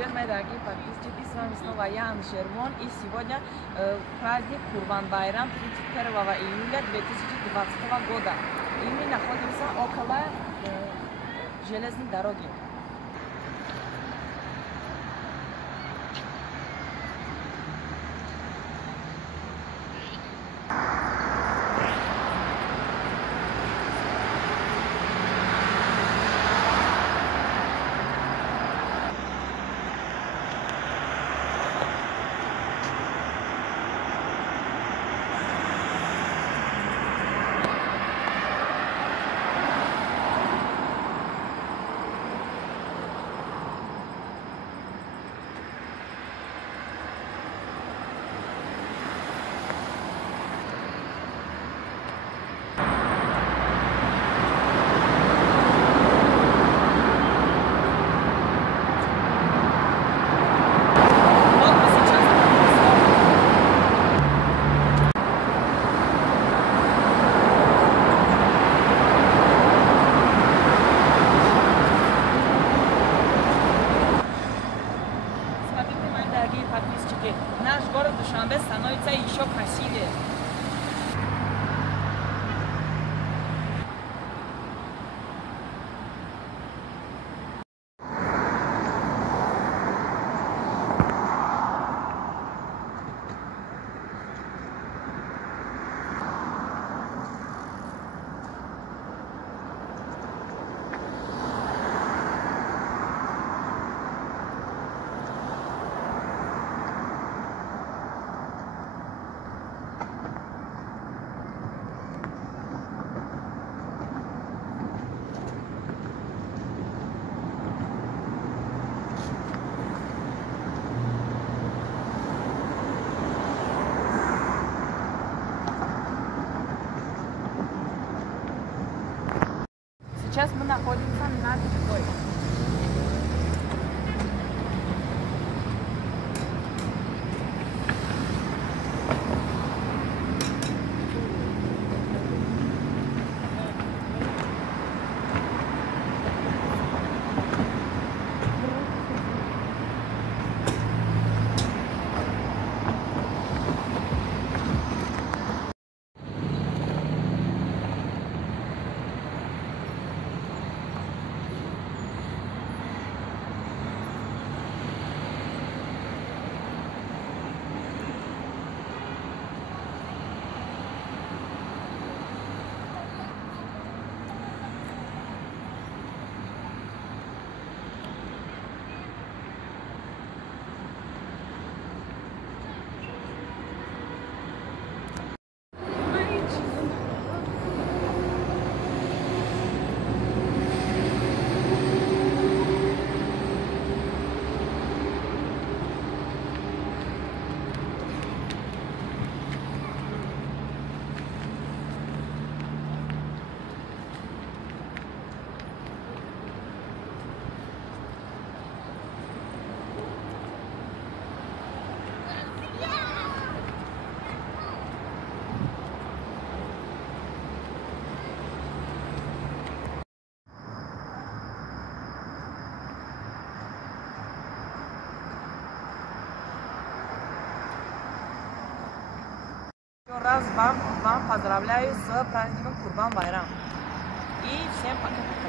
привет, мои дорогие подписчики, с вами снова я, Анна Шермон, и сегодня праздник Курбан-Байрам 31 июля 2020 года. И мы находимся около железной дороги. Подписчики, наш город Душанбе становится еще красивее. Сейчас мы находимся на Дубой. Еще раз вам поздравляю с праздником Курбан-Байрам. И всем пока-пока.